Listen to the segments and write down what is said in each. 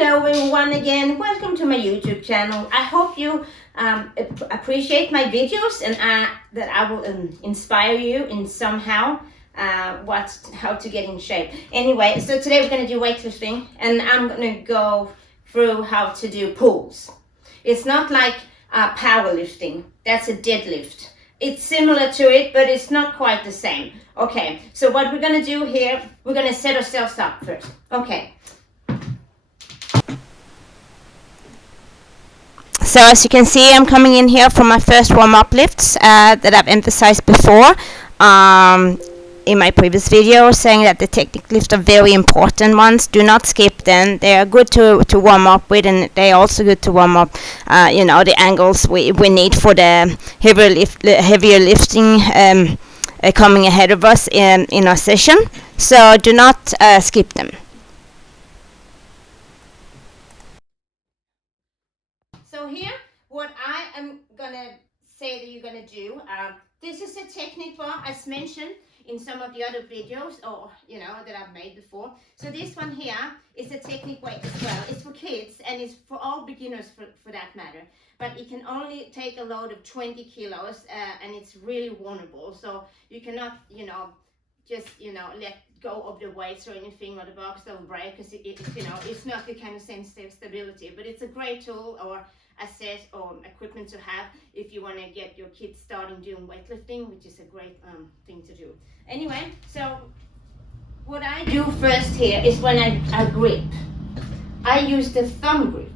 Hello everyone again, welcome to my YouTube channel. I hope you appreciate my videos and that I will inspire you in somehow how to get in shape. Anyway, so today we're going to do weightlifting and I'm going to go through how to do pulls. It's not like powerlifting, that's a deadlift. It's similar to it, but it's not quite the same. Okay, so what we're going to do here, we're going to set ourselves up first. Okay. So as you can see, I'm coming in here for my first warm-up lifts that I've emphasized before in my previous video, saying that the technique lifts are very important ones. Do not skip them. They are good to warm up with, and they are also good to warm up, the angles we need for the heavier lifting coming ahead of us in our session. So do not skip them. So here, what I am gonna say that you're gonna do, this is a technique bar as mentioned in some of the other videos or that I've made before. So this one here is a technique weight as well. It's for kids and it's for all beginners for that matter. But it can only take a load of 20 kilos and it's really vulnerable. So you cannot, just let go of the weights or anything, or the box will break, because it's not the kind of same stability. But it's a great tool or a set or equipment to have if you want to get your kids starting doing weightlifting, which is a great thing to do. Anyway, so what I do first here is when I grip, I use the thumb grip.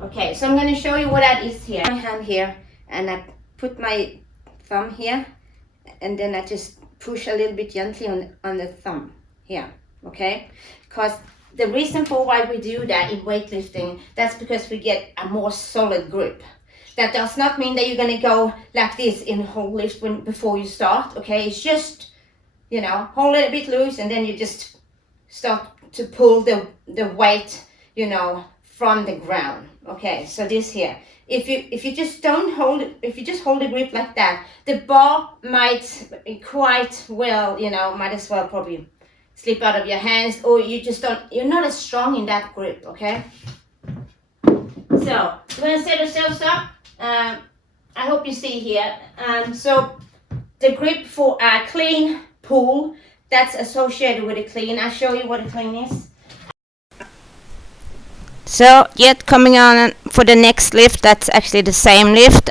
Okay, so I'm going to show you what that is here. My hand here, and I put my thumb here, and then I just push a little bit gently on the thumb here, okay? Because the reason for why we do that in weightlifting, that's because we get a more solid grip. That does not mean that you're going to go like this in whole lift before you start, okay? It's just, hold it a bit loose, and then you just start to pull the weight, from the ground. Okay, so this here. If you just don't hold it, if you just hold the grip like that, the bar might quite well, might as well probably slip out of your hands, or you're not as strong in that grip, okay? So we're gonna set ourselves up. I hope you see here. So the grip for a clean pull, that's associated with a clean. I'll show you what a clean is. So yet coming on for the next lift, that's actually the same lift.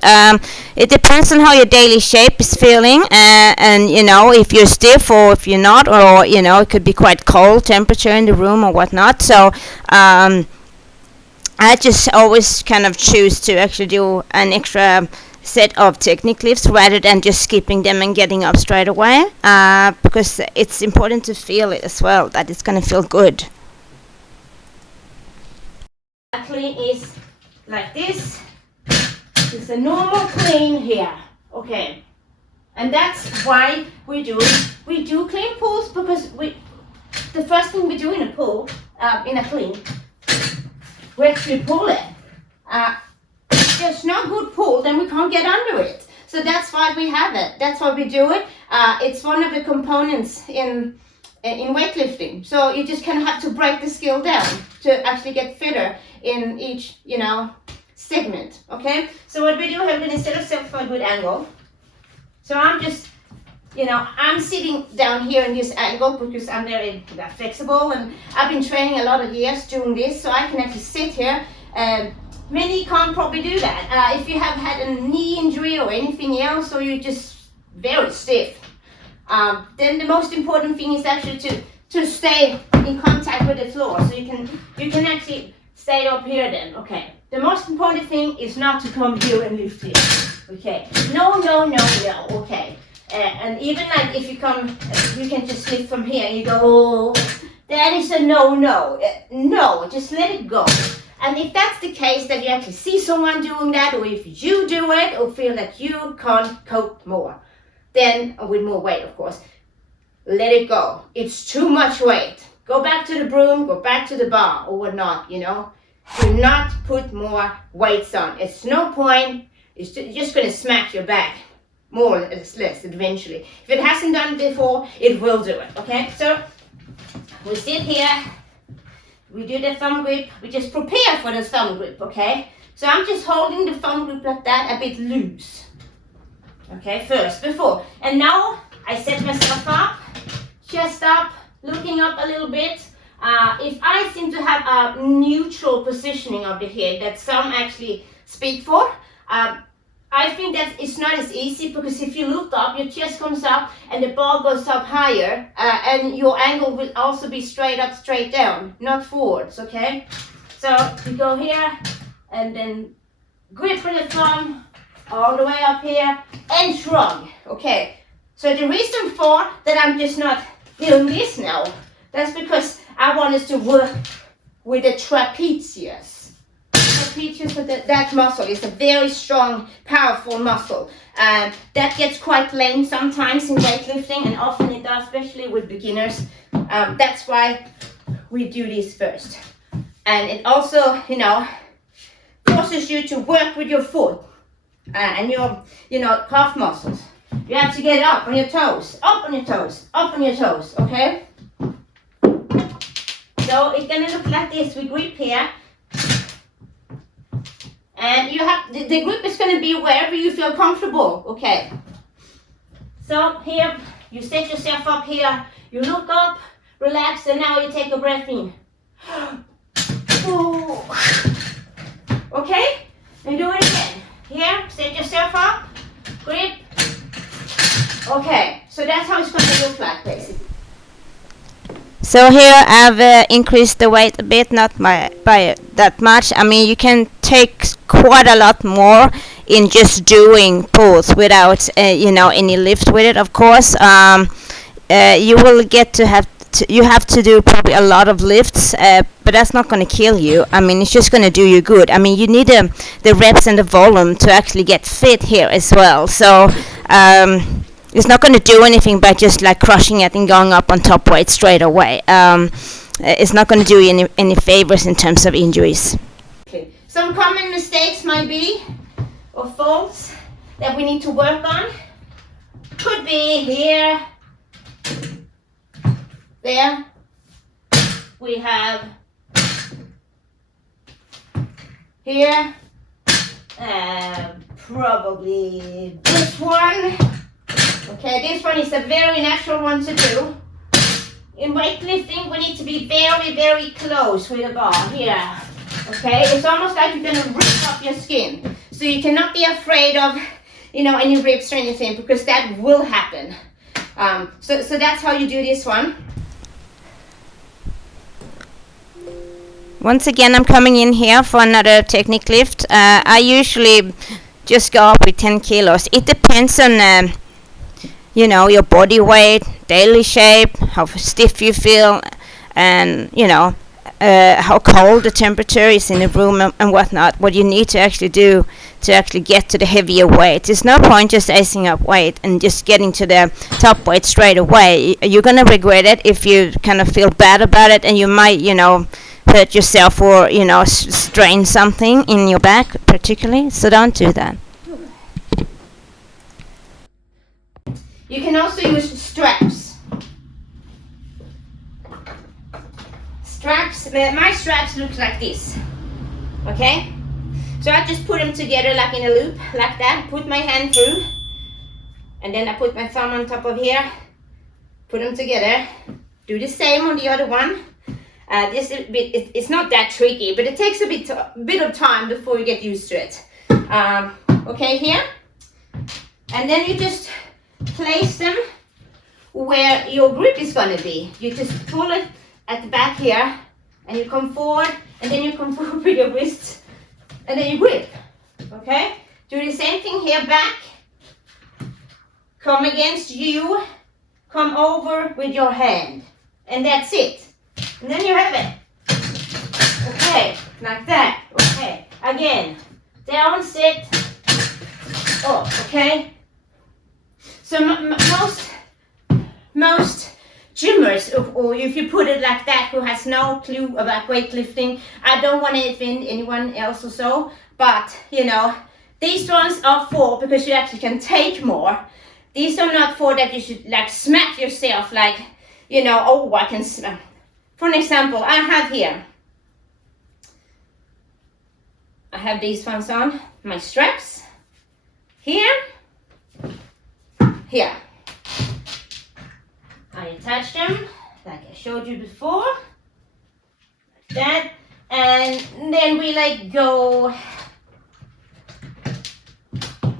It depends on how your daily shape is feeling, and if you're stiff or if you're not, or it could be quite cold temperature in the room or whatnot. So I just always kind of choose to actually do an extra set of technique lifts rather than just skipping them and getting up straight away, because it's important to feel it as well, that it's going to feel good. Clean is like this. It's a normal clean here, okay? And that's why we do clean pulls, because the first thing we do in a pull, in a clean, we actually pull it. If there's no good pull, then we can't get under it. So that's why we have it. That's why we do it. It's one of the components in weightlifting. So you just kind of have to break the skill down to actually get fitter in each, segment, okay? So what we do, we're going to set ourselves for a good angle. So I'm just, I'm sitting down here in this angle because I'm very flexible, and I've been training a lot of years doing this, so I can actually sit here. Many can't probably do that. If you have had a knee injury or anything else, or you're just very stiff, then the most important thing is actually to stay in contact with the floor. So you can actually stay up here then, okay? The most important thing is not to come here and lift here, okay? No, okay? And even like if you come, you can just lift from here and you go, oh, that is a no, just let it go. And if that's the case, that you actually see someone doing that, or if you do it, or feel that you can't cope more, then with more weight, of course, let it go. It's too much weight. Go back to the broom, go back to the bar or whatnot, Do not put more weights on. It's no point. It's just going to smack your back more or less eventually. If it hasn't done it before, it will do it, okay? So we sit here. we do the thumb grip, we just prepare for the thumb grip, okay? So I'm just holding the thumb grip like that, a bit loose. Okay, first, before. And now I set myself up, chest up, looking up a little bit. If I seem to have a neutral positioning of the head that some actually speak for, I think that it's not as easy, because if you look up, your chest comes up and the bar goes up higher, and your angle will also be straight up, straight down, not forwards, okay? So you go here and then grip with the thumb all the way up here and shrug, okay? So the reason for that I'm just not doing this now, that's because I want us to work with the trapezius. Trapezius, that muscle is a very strong, powerful muscle. That gets quite lame sometimes in weightlifting, and often it does, especially with beginners. That's why we do this first. And it also, you know, forces you to work with your foot and your, you know, calf muscles. You have to get up on your toes, up on your toes, up on your toes, okay? So it's gonna look like this. We grip here. And you have, the grip is gonna be wherever you feel comfortable, okay? So here, you set yourself up here, you look up, relax, and now you take a breath in. Okay? And do it again. Here, set yourself up, grip. Okay, so that's how it's going to look like, basically. So here I've increased the weight a bit, not by that much. I mean, you can take quite a lot more in just doing pulls without, you know, any lift with it, of course. You will get to have you have to do probably a lot of lifts, but that's not going to kill you. I mean, it's just going to do you good. I mean, you need the reps and the volume to actually get fit here as well. So it's not going to do anything by just like crushing it and going up on top weight straight away. It's not going to do you any favors in terms of injuries. Okay. Some common mistakes might be, or faults that we need to work on, could be here. There we have here, probably this one. Okay, this one is a very natural one to do. In weightlifting, we need to be very, very close with the bar here. Okay, it's almost like you're gonna rip up your skin. So you cannot be afraid of, you know, any rips or anything, because that will happen. So that's how you do this one. Once again, I'm coming in here for another technique lift. I usually just go up with 10 kilos. It depends on, you know, your body weight, daily shape, how stiff you feel, and, you know, how cold the temperature is in the room and whatnot. What you need to actually do to actually get to the heavier weight. There's no point just icing up weight and just getting to the top weight straight away. You're going to regret it if you kind of feel bad about it, and you might, you know, hurt yourself or, you know, strain something in your back particularly. So don't do that. You can also use straps. My straps look like this. Okay? So I just put them together like in a loop, like that. Put my hand through. And then I put my thumb on top of here. Put them together. Do the same on the other one. It's not that tricky, but it takes a bit of time before you get used to it. Okay, here. And then you just place them where your grip is going to be. You just pull it at the back here, and you come forward, and then you come forward with your wrists, and then you grip. Okay? Do the same thing here, back. Come against you, come over with your hand. And that's it. And then you have it. Okay, like that. Okay, again. Down, sit, up, okay? So most gymmers, or if you put it like that, who has no clue about weightlifting, I don't want to offend anyone else or so, but, you know, these ones are for because you actually can take more. These are not for that you should, like, smack yourself, like, you know, oh, I can smack. For an example, I have here I have these ones on, my straps, here, here. I attach them, like I showed you before, like that, and then we like go,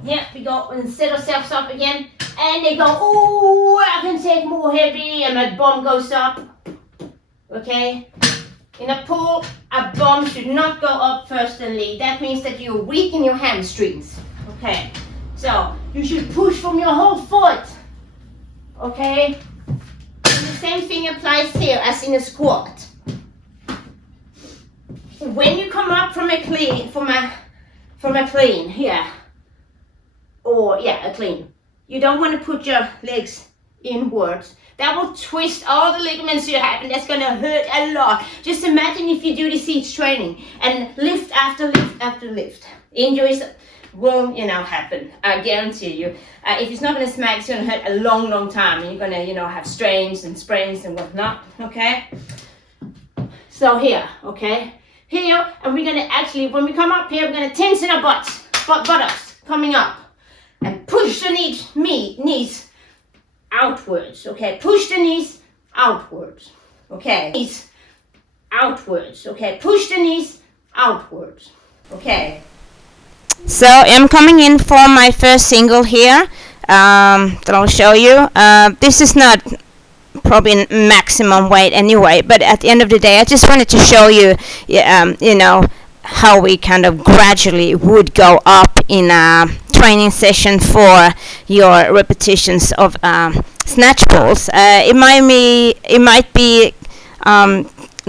yeah, we go and set ourselves up again, and they go, oh, I can take more heavy, and my bum goes up, okay? In a pool, a bum should not go up first and lead. That means that you weaken your hamstrings, okay? So, you should push from your whole foot, okay? And the same thing applies here as in a squat. When you come up from a clean, from a clean here, or yeah, a clean, you don't want to put your legs inwards. That will twist all the ligaments you have, and that's going to hurt a lot. Just imagine if you do the seats training and lift after lift after lift. Injuries will, happen. I guarantee you. If it's not going to smack, it's going to hurt a long, long time. And you're going to, have strains and sprains and whatnot. Okay? So here, okay? Here, and we're going to actually, when we come up here, we're going to tense in our buttocks coming up. And push the knees outwards, okay? Push the knees outwards, okay? Knees outwards, okay? Push the knees outwards, okay? So I'm coming in for my first single here that I'll show you. This is not probably maximum weight anyway, but at the end of the day, I just wanted to show you, how we kind of gradually would go up in a training session for your repetitions of snatch pulls. It might be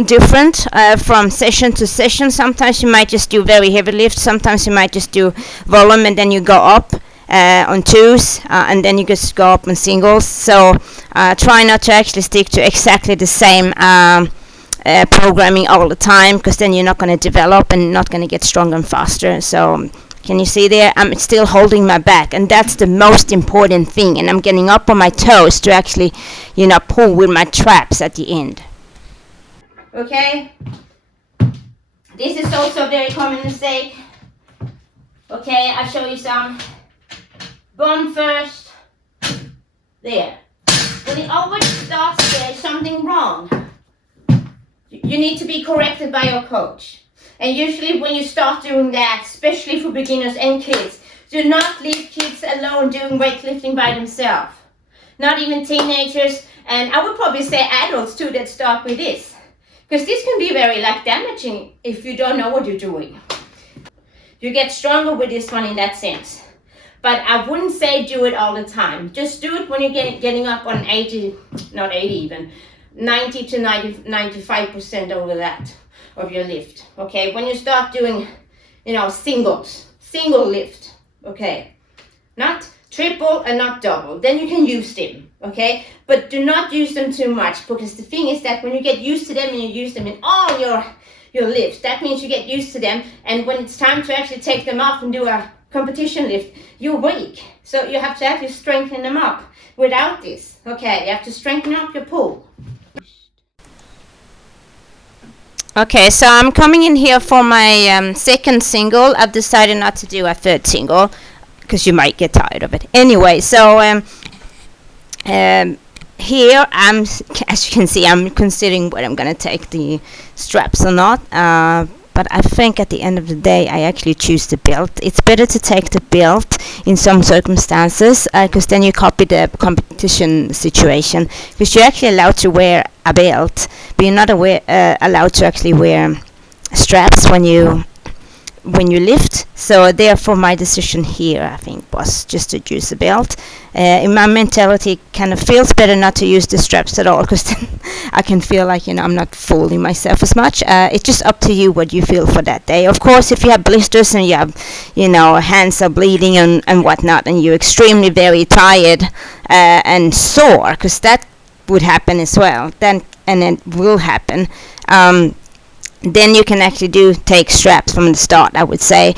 different from session to session. Sometimes you might just do very heavy lifts. Sometimes you might just do volume, and then you go up on twos, and then you just go up on singles. So try not to actually stick to exactly the same programming all the time, because then you're not going to develop and not going to get stronger and faster. So can you see there? I'm still holding my back, and that's the most important thing. And I'm getting up on my toes to actually, pull with my traps at the end. Okay? This is also a very common mistake. Okay, I'll show you some. Bum first. There. When it always starts, there's something wrong. You need to be corrected by your coach. And usually when you start doing that, especially for beginners and kids, do not leave kids alone doing weightlifting by themselves. Not even teenagers, and I would probably say adults too that start with this. Because this can be very damaging if you don't know what you're doing. You get stronger with this one in that sense. But I wouldn't say do it all the time. Just do it when you're getting up on 80, not 80 even, 90 to 95% over that of your lift. Okay, when you start doing, single lift, okay, not triple and not double, then you can use them, okay, but do not use them too much, because the thing is that when you get used to them and you use them in all your lifts, that means you get used to them, and when it's time to actually take them off and do a competition lift, you're weak, so you have to actually strengthen them up. Without this, okay, you have to strengthen up your pull. Okay, so I'm coming in here for my second single. I've decided not to do a third single because you might get tired of it. Anyway, so here as you can see, I'm considering whether I'm going to take the straps or not. But I think at the end of the day, I actually choose the belt. It's better to take the belt in some circumstances, because then you copy the competition situation. Because you're actually allowed to wear a belt, but you're not allowed to actually wear straps when you lift. So therefore, my decision here, I think, was just to use a belt. In my mentality, it kind of feels better not to use the straps at all, because then I can feel like, I'm not fooling myself as much. It's just up to you what you feel for that day. Of course, if you have blisters and you have, hands are bleeding and whatnot, and you're extremely very tired and sore, because that would happen as well, and it will happen. Then you can actually take straps from the start, I would say.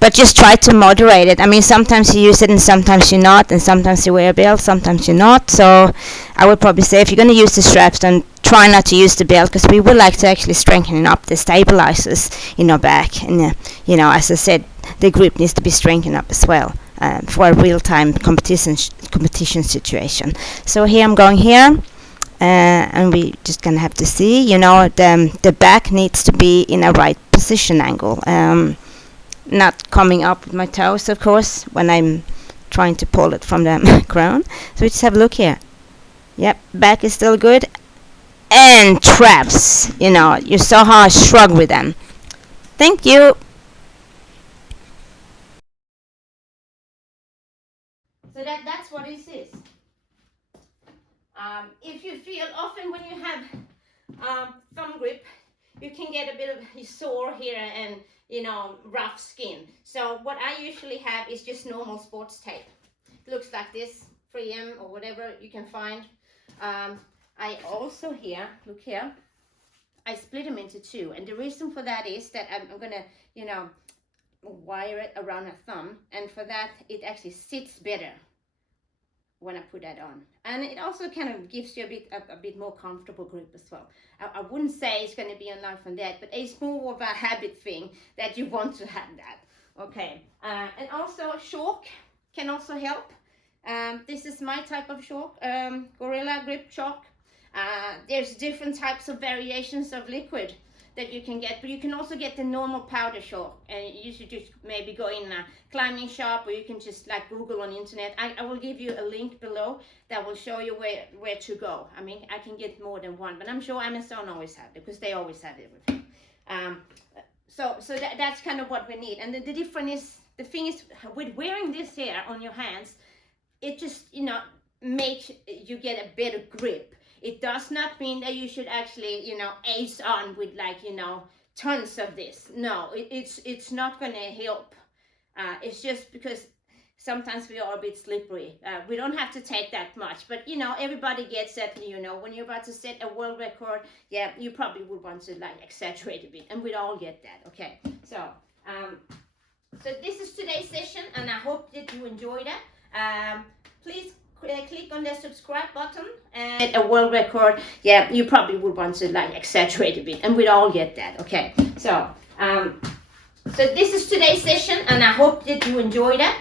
But just try to moderate it. I mean, sometimes you use it and sometimes you're not, and sometimes you wear a belt, sometimes you're not. So I would probably say if you're going to use the straps, then try not to use the belt because we would like to actually strengthen up the stabilizers in our back. And as I said, the grip needs to be strengthened up as well for a real-time competition situation. So here I'm going here. And we just gonna have to see, the back needs to be in a right position angle, not coming up with my toes, of course, when I'm trying to pull it from the ground. So we just have a look here. Yep, back is still good. And traps, you saw how I shrug with them. Thank you. So that's what it is. If you feel often when you have thumb grip, you can get a bit of sore here and rough skin. So what I usually have is just normal sports tape. It looks like this, 3M or whatever you can find. I also here, look here, I split them into two, and the reason for that is that I'm gonna wire it around a thumb, and for that it actually sits better when I put that on, and it also kind of gives you a bit more comfortable grip as well. I wouldn't say it's going to be a knife and that, but it's more of a habit thing that you want to have that. Okay, and also chalk can also help. This is my type of chalk, Gorilla Grip chalk. There's different types of variations of liquid that you can get, but you can also get the normal powder chalk, and you should just maybe go in a climbing shop, or you can just like Google on the internet. I will give you a link below that will show you where to go. I mean, I can get more than one, but I'm sure Amazon always have it because they always have everything. So that's kind of what we need. And the the thing is with wearing this here on your hands, it just makes you get a better grip. It does not mean that you should actually, ace on with tons of this. No, it's not going to help. It's just because sometimes we are a bit slippery. We don't have to take that much, but everybody gets that. When you're about to set a world record, yeah, you probably would want to exaggerate a bit, and we'd all get that. Okay, so this is today's session, and I hope that you enjoyed it. Please click on the subscribe button and a world record. Yeah, you probably would want to exaggerate a bit, and we'd all get that. Okay, so this is today's session, and I hope that you enjoyed it.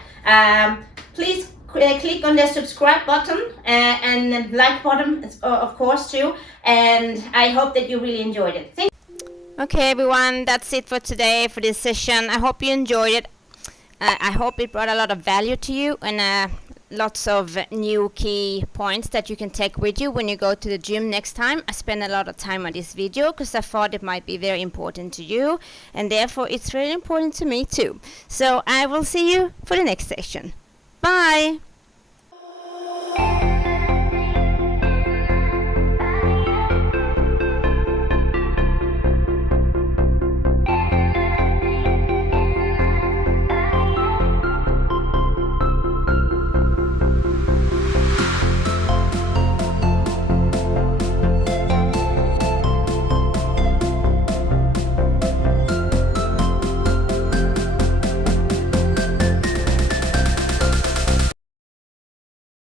Please click on the subscribe button and like button, of course, too, and I hope that you really enjoyed it. Okay, everyone, that's it for today for this session. I hope you enjoyed it. I hope it brought a lot of value to you, and lots of new key points that you can take with you when you go to the gym next time. I spent a lot of time on this video because I thought it might be very important to you, and therefore it's very important to me too. So I will see you for the next session. Bye!